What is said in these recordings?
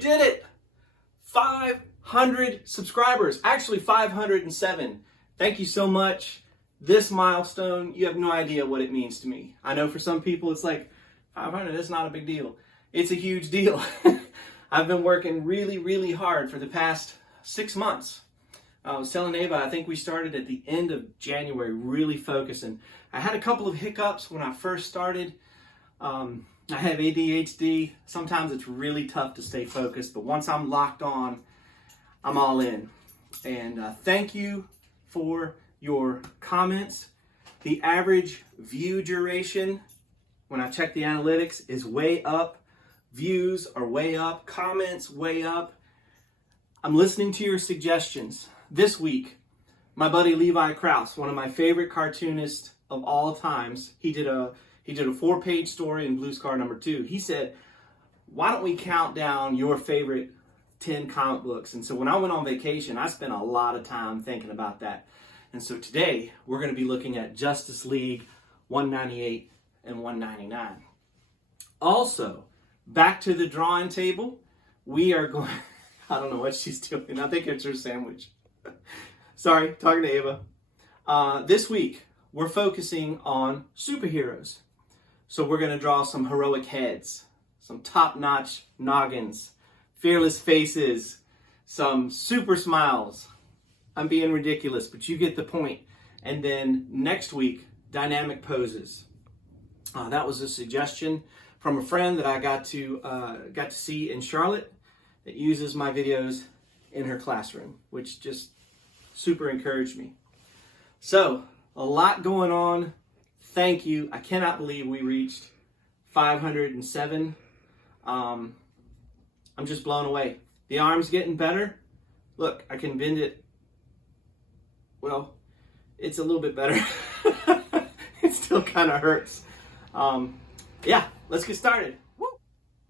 did it! 500 subscribers, actually 507. Thank you so much. This milestone, you have no idea what it means to me. I know for some people it's like 500, that's not a big deal. It's a huge deal. I've been working really, really hard for the past 6 months. I was telling Ava, I think we started at the end of January, really focusing. I had a couple of hiccups when I first started. I have ADHD. Sometimes it's really tough to stay focused, but once I'm locked on, I'm all in. And thank you for your comments. The average view duration, when I check the analytics, is way up. Views are way up. Comments way up. I'm listening to your suggestions. This week, my buddy Levi Krause, one of my favorite cartoonists of all times, he did a 4-page story in Blue Scar #2. He said, why don't we count down your favorite 10 comic books? And so when I went on vacation, I spent a lot of time thinking about that. And so today, we're going to be looking at Justice League 198 and 199. Also, back to the drawing table, we are going... I don't know what she's doing. I think it's her sandwich. Sorry, talking to Ava. This week, we're focusing on superheroes. So we're going to draw some heroic heads, some top-notch noggins, fearless faces, some super smiles. I'm being ridiculous, but you get the point. And then next week, dynamic poses. That was a suggestion from a friend that I got to see in Charlotte that uses my videos in her classroom, which just super encouraged me. So, a lot going on. Thank you. I cannot believe we reached 507. I'm just blown away. The arm's getting better. Look, I can bend it. Well, it's a little bit better. It still kind of hurts. Yeah, let's get started. Woo!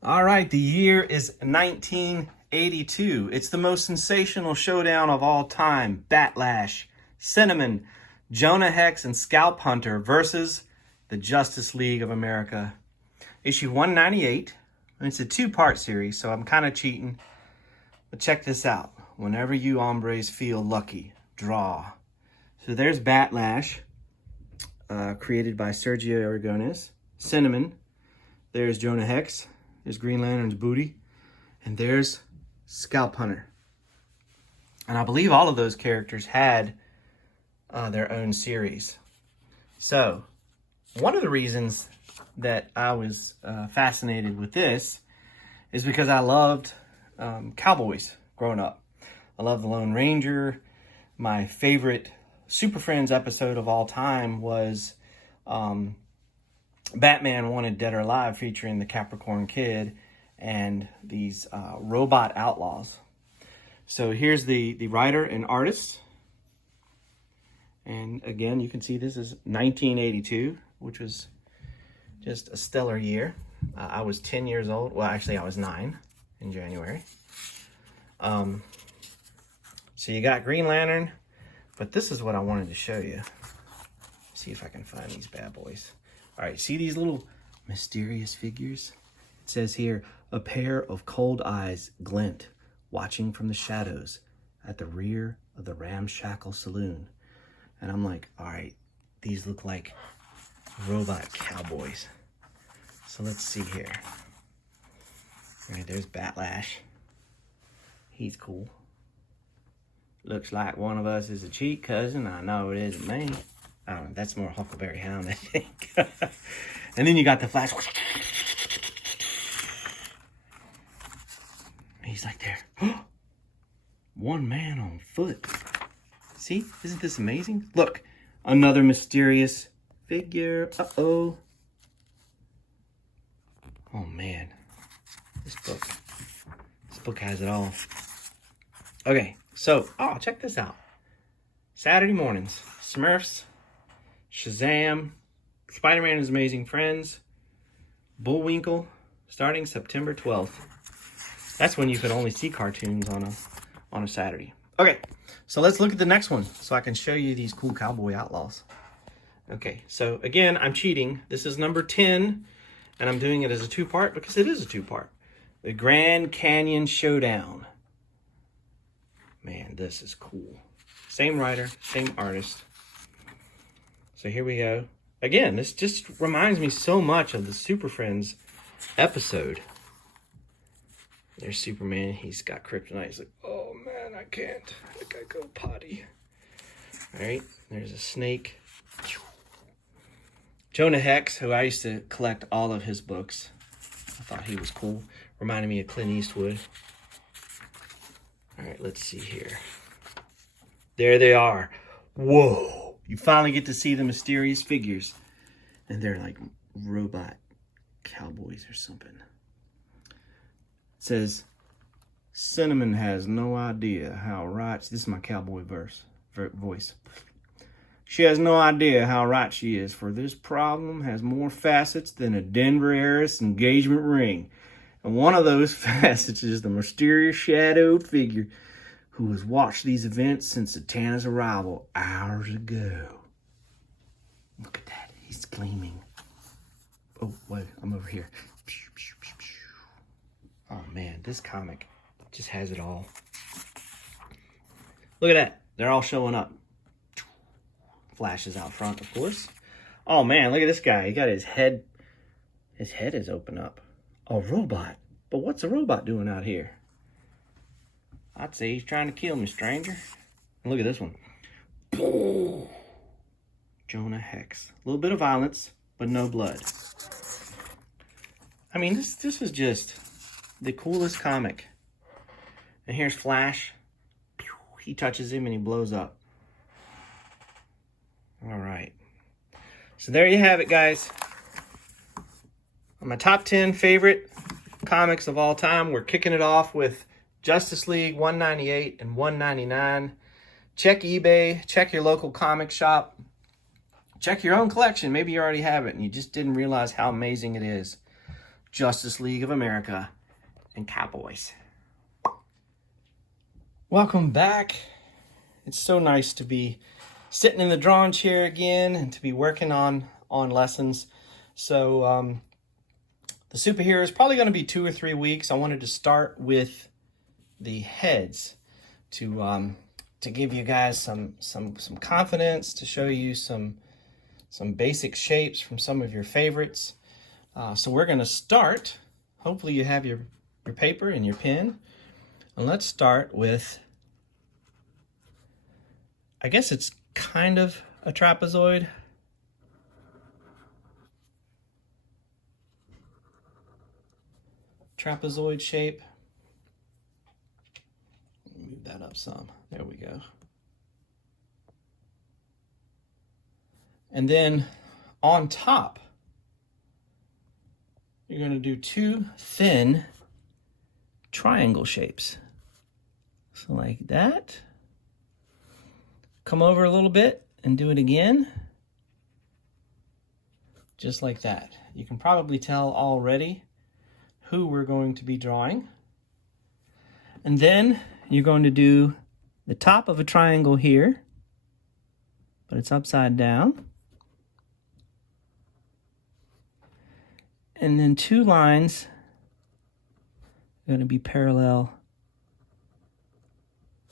All right, the year is 1982. It's the most sensational showdown of all time. Batlash, Cinnamon, Jonah Hex, and Scalp Hunter versus the Justice League of America. Issue 198. It's a 2-part series, so I'm kind of cheating. But check this out. Whenever you hombres feel lucky, draw. So there's Batlash, created by Sergio Aragonés. Cinnamon. There's Jonah Hex. There's Green Lantern's booty. And there's Scalp Hunter. And I believe all of those characters had their own series. So, one of the reasons that I was fascinated with this is because I loved cowboys growing up. I loved the Lone Ranger. My favorite Super Friends episode of all time was Batman Wanted Dead or Alive, featuring the Capricorn Kid and these robot outlaws. So here's the writer and artist. And again, you can see this is 1982, which was just a stellar year. I was 10 years old. Well, actually, I was 9 in January. So you got Green Lantern, but this is what I wanted to show you. See if I can find these bad boys. All right, see these little mysterious figures? It says here, a pair of cold eyes glint, watching from the shadows at the rear of the ramshackle saloon. And I'm like, all right, these look like robot cowboys. So let's see here. All right, there's Batlash. He's cool. Looks like one of us is a cheat cousin. I know it isn't me. That's more Huckleberry Hound, I think. And then you got the Flash. He's like there. One man on foot. See? Isn't this amazing? Look, another mysterious figure. Uh-oh. Oh, man. This book has it all. Okay, so, check this out. Saturday mornings, Smurfs, Shazam, Spider-Man and His Amazing Friends, Bullwinkle, starting September 12th. That's when you could only see cartoons on a Saturday. Okay, so let's look at the next one so I can show you these cool cowboy outlaws. Okay, so again, I'm cheating. This is number 10, and I'm doing it as a 2-part because it is a 2-part. The Grand Canyon Showdown. Man, this is cool. Same writer, same artist. So here we go. Again, this just reminds me so much of the Super Friends episode. There's Superman. He's got kryptonite. He's like, oh man, I can't. I gotta go potty. All right, there's a snake. Jonah Hex, who I used to collect all of his books. I thought he was cool. Reminded me of Clint Eastwood. All right, let's see here. There they are. Whoa. You finally get to see the mysterious figures. And they're like robot cowboys or something. It says, Cinnamon has no idea how right... This is my cowboy voice. She has no idea how right she is, for this problem has more facets than a Denver heiress engagement ring. And one of those facets is the mysterious shadowed figure who has watched these events since Zatanna's arrival hours ago. Look at that. He's gleaming. Oh, wait. I'm over here. Oh, man. This comic just has it all. Look at that. They're all showing up. Flashes out front, of course. Oh, man. Look at this guy. He got his head. His head is open up. A robot. But what's a robot doing out here? I'd say he's trying to kill me, stranger. And look at this one. Jonah Hex. A little bit of violence, but no blood. I mean, this was just the coolest comic. And here's Flash. He touches him and he blows up. All right. So there you have it, guys. My top 10 favorite comics of all time. We're kicking it off with Justice League 198 and 199. Check eBay. Check your local comic shop. Check your own collection. Maybe you already have it and you just didn't realize how amazing it is. Justice League of America and Cowboys. Welcome back. It's so nice to be sitting in the drawing chair again and to be working on lessons. So the superhero is probably going to be 2 or 3 weeks. I wanted to start with the heads to give you guys some confidence, to show you some basic shapes from some of your favorites. So we're going to start. Hopefully you have your paper and your pen. And let's start with, I guess it's kind of a trapezoid. Trapezoid shape. Move that up some. There we go. And then on top, you're going to do 2 thin triangle shapes. So like that. Come over a little bit and do it again. Just like that. You can probably tell already who we're going to be drawing. And then you're going to do the top of a triangle here, but it's upside down. And then 2 lines are going to be parallel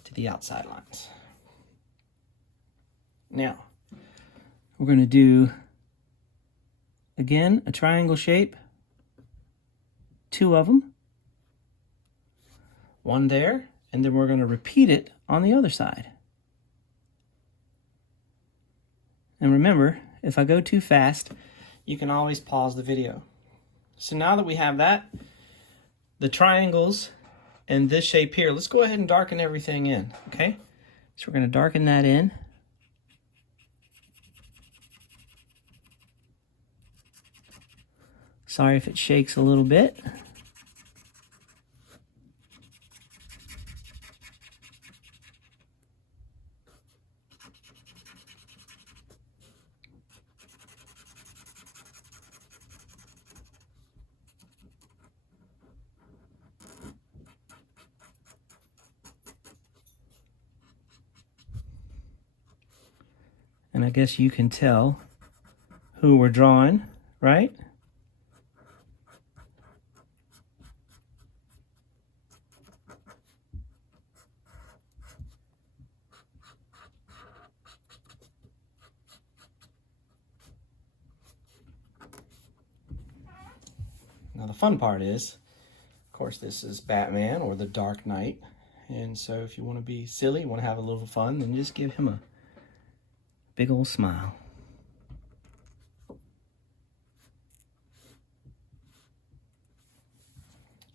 to the outside lines. Now, we're going to do, again, a triangle shape. 2 of them. 1 there, and then we're going to repeat it on the other side. And remember, if I go too fast, you can always pause the video. So now that we have that, the triangles and this shape here, let's go ahead and darken everything in, okay? So we're going to darken that in. Sorry if it shakes a little bit. And I guess you can tell who we're drawing, right? Now the fun part is, of course, this is Batman or the Dark Knight. And so if you want to be silly, you want to have a little fun, then just give him a big old smile.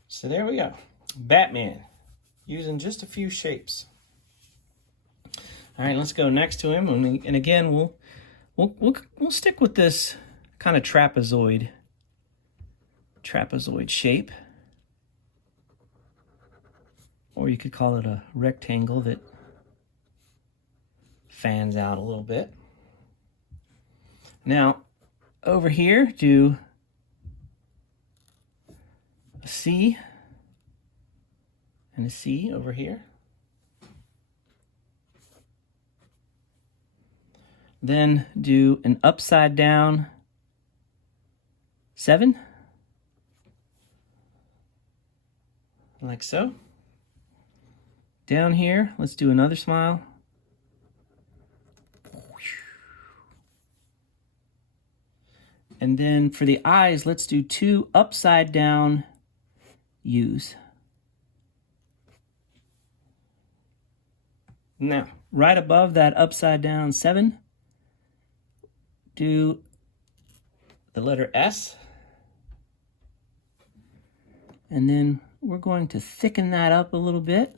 So there we go. Batman, using just a few shapes. All right, let's go next to him. And again, we'll stick with this kind of trapezoid shape. Or you could call it a rectangle that fans out a little bit. Now, over here, do a C and a C over here. Then do an upside down 7, like so. Down here, let's do another smile. And then for the eyes, let's do 2 upside down U's. Now, right above that upside down 7, do the letter S. And then we're going to thicken that up a little bit.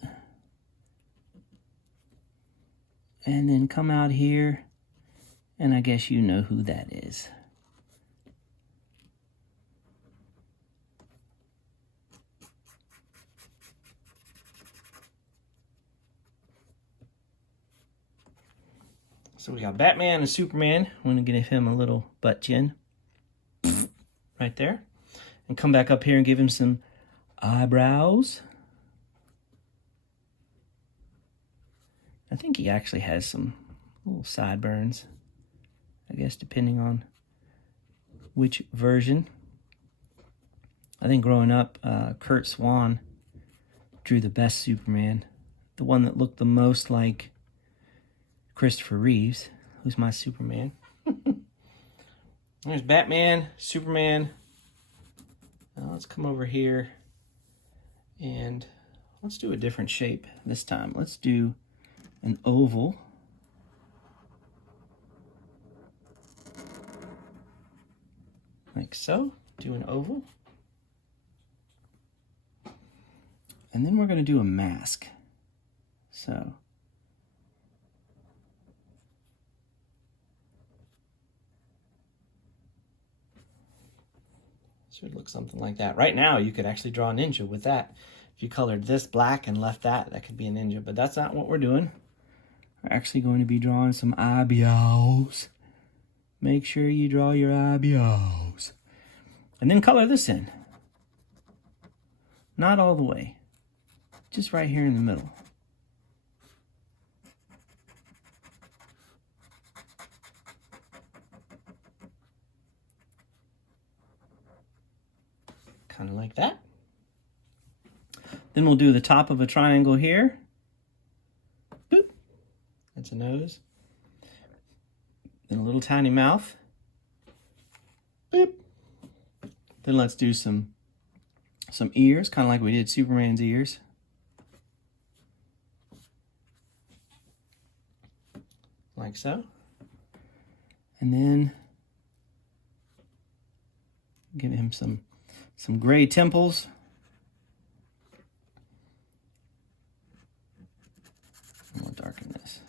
And then come out here, and I guess you know who that is. So we got Batman and Superman. I'm going to give him a little butt chin right there. And come back up here and give him some eyebrows. I think he actually has some little sideburns, I guess, depending on which version. I think growing up, Kurt Swan drew the best Superman, the one that looked the most like Christopher Reeves, who's my Superman. There's Batman, Superman. Now let's come over here and let's do a different shape this time. Let's do an oval. Like so. Do an oval. And then we're going to do a mask. So should look something like that. Right now, you could actually draw a ninja with that. If you colored this black and left that could be a ninja. But that's not what we're doing. We're actually going to be drawing some eyebrows. Make sure you draw your eyebrows. And then color this in. Not all the way. Just right here in the middle. Kind of like that. Then we'll do the top of a triangle here. Boop. That's a nose. Then a little tiny mouth. Boop. Then let's do some ears, kind of like we did Superman's ears. Like so. And then give him some gray temples. And we'll darken this.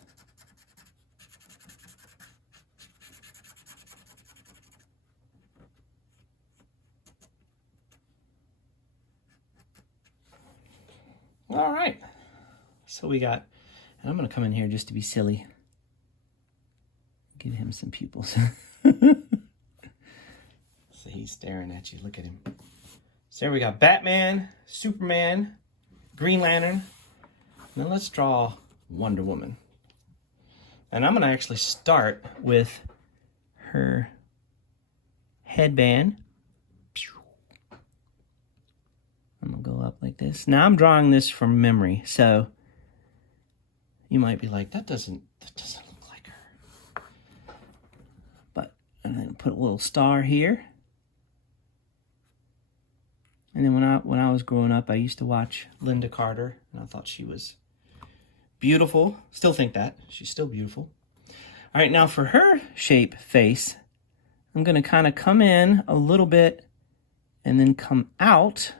All right. So we got, and I'm going to come in here just to be silly. Give him some pupils. So he's staring at you. Look at him. So there we got Batman, Superman, Green Lantern. Now let's draw Wonder Woman. And I'm going to actually start with her headband. I'm going to go up like this. Now I'm drawing this from memory. So you might be like, that doesn't look like her. But I'm going to put a little star here. And then when I was growing up, I used to watch Linda Carter, and I thought she was beautiful. Still think that. She's still beautiful. All right, now for her shape face, I'm going to kind of come in a little bit and then come out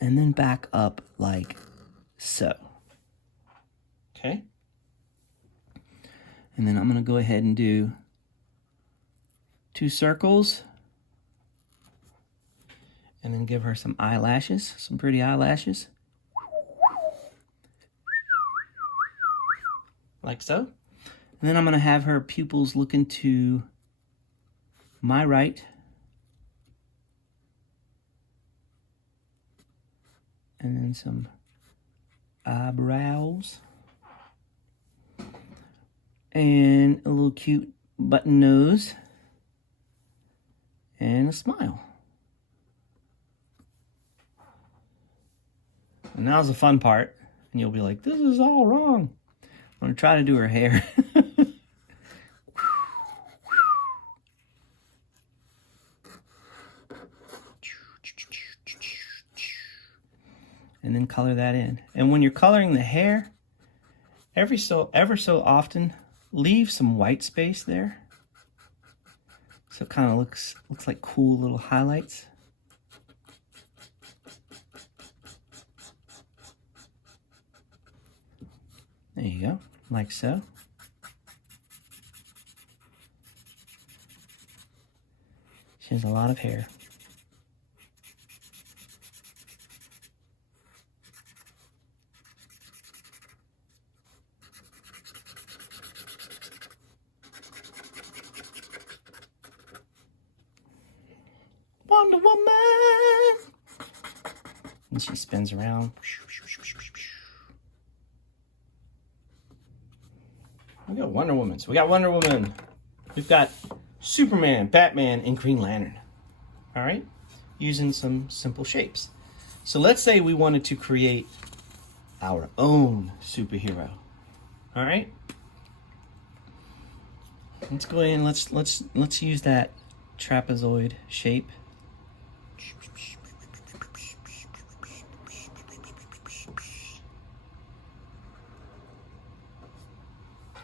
and then back up like so. Okay? And then I'm going to go ahead and do 2 circles and then give her some eyelashes, some pretty eyelashes. Like so. And then I'm going to have her pupils looking to my right. And then some eyebrows. And a little cute button nose. And a smile. And now's the fun part. And you'll be like, this is all wrong. I'm going to try to do her hair. And then color that in. And when you're coloring the hair, ever so often, leave some white space there. So it kind of looks like cool little highlights. There you go, like so. She has a lot of hair. Wonder Woman! And she spins around. We got Wonder Woman. So we got Wonder Woman. We've got Superman, Batman, and Green Lantern. All right? Using some simple shapes. So let's say we wanted to create our own superhero. All right? Let's go in. Let's use that trapezoid shape.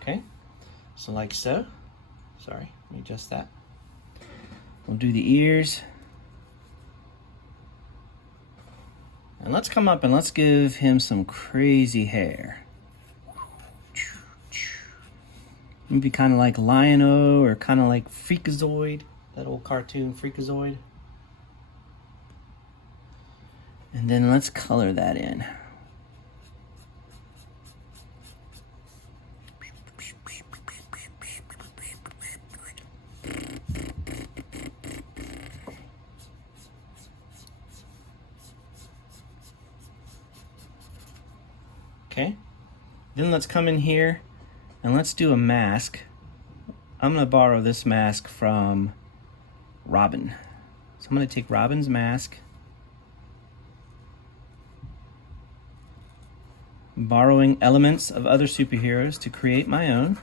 Okay, so like so. Sorry, let me adjust that. We'll do the ears. And let's come up and let's give him some crazy hair. Maybe kind of like Lion-O or kind of like Freakazoid, that old cartoon Freakazoid. And then let's color that in. Okay, then let's come in here and let's do a mask. I'm going to borrow this mask from Robin. So I'm going to take Robin's mask, borrowing elements of other superheroes to create my own.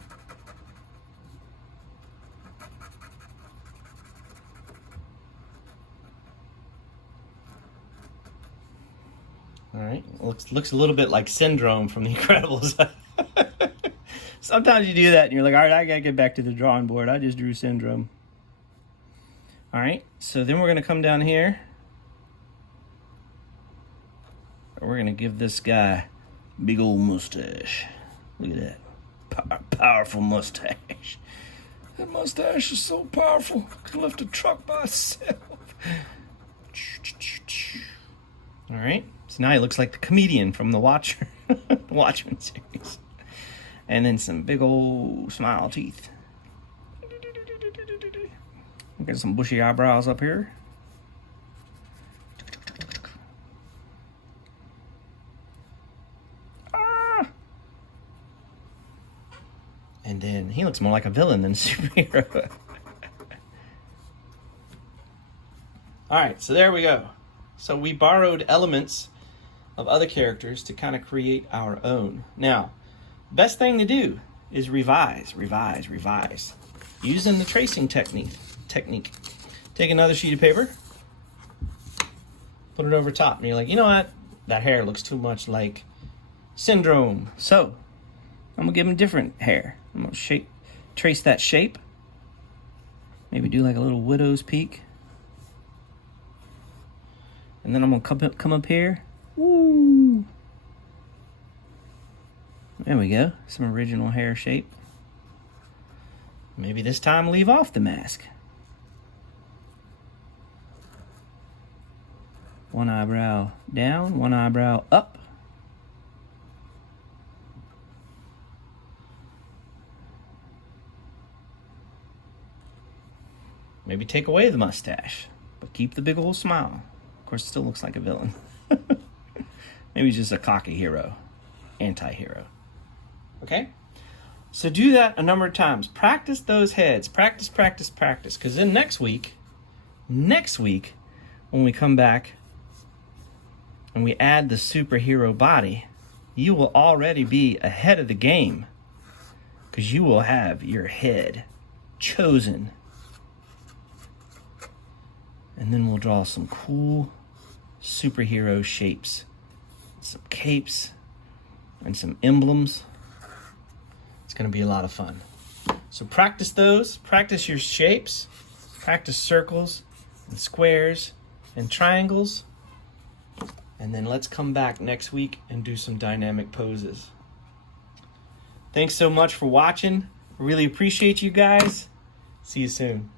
All right, looks a little bit like Syndrome from The Incredibles. Sometimes you do that and you're like, all right, I gotta get back to the drawing board. I just drew Syndrome. All right, so then we're gonna come down here. We're gonna give this guy a big old mustache. Look at that, powerful mustache. That mustache is so powerful. Could lift a truck by itself. All right, so now he looks like the comedian from the Watcher, the Watchmen series. And then some big old smile teeth. Get some bushy eyebrows up here. Ah! And then he looks more like a villain than a superhero. All right, so there we go. So we borrowed elements of other characters to kind of create our own. Now, best thing to do is revise. Using the tracing technique. Take another sheet of paper, put it over top. And you're like, you know what? That hair looks too much like Syndrome. So I'm gonna give him different hair. I'm gonna trace that shape. Maybe do like a little widow's peak. And then I'm gonna come up here. Woo! There we go. Some original hair shape. Maybe this time leave off the mask. One eyebrow down, one eyebrow up. Maybe take away the mustache, but keep the big old smile. Of course, it still looks like a villain. Maybe just a cocky hero, anti-hero. Okay? So do that a number of times. Practice those heads. Practice, practice, practice. Because then next week, when we come back and we add the superhero body, you will already be ahead of the game. Because you will have your head chosen. And then we'll draw some cool superhero shapes. Some capes and some emblems. It's going to be a lot of fun. So practice those. Practice your shapes. Practice circles and squares and triangles. And then let's come back next week and do some dynamic poses. Thanks so much for watching. I really appreciate you guys. See you soon.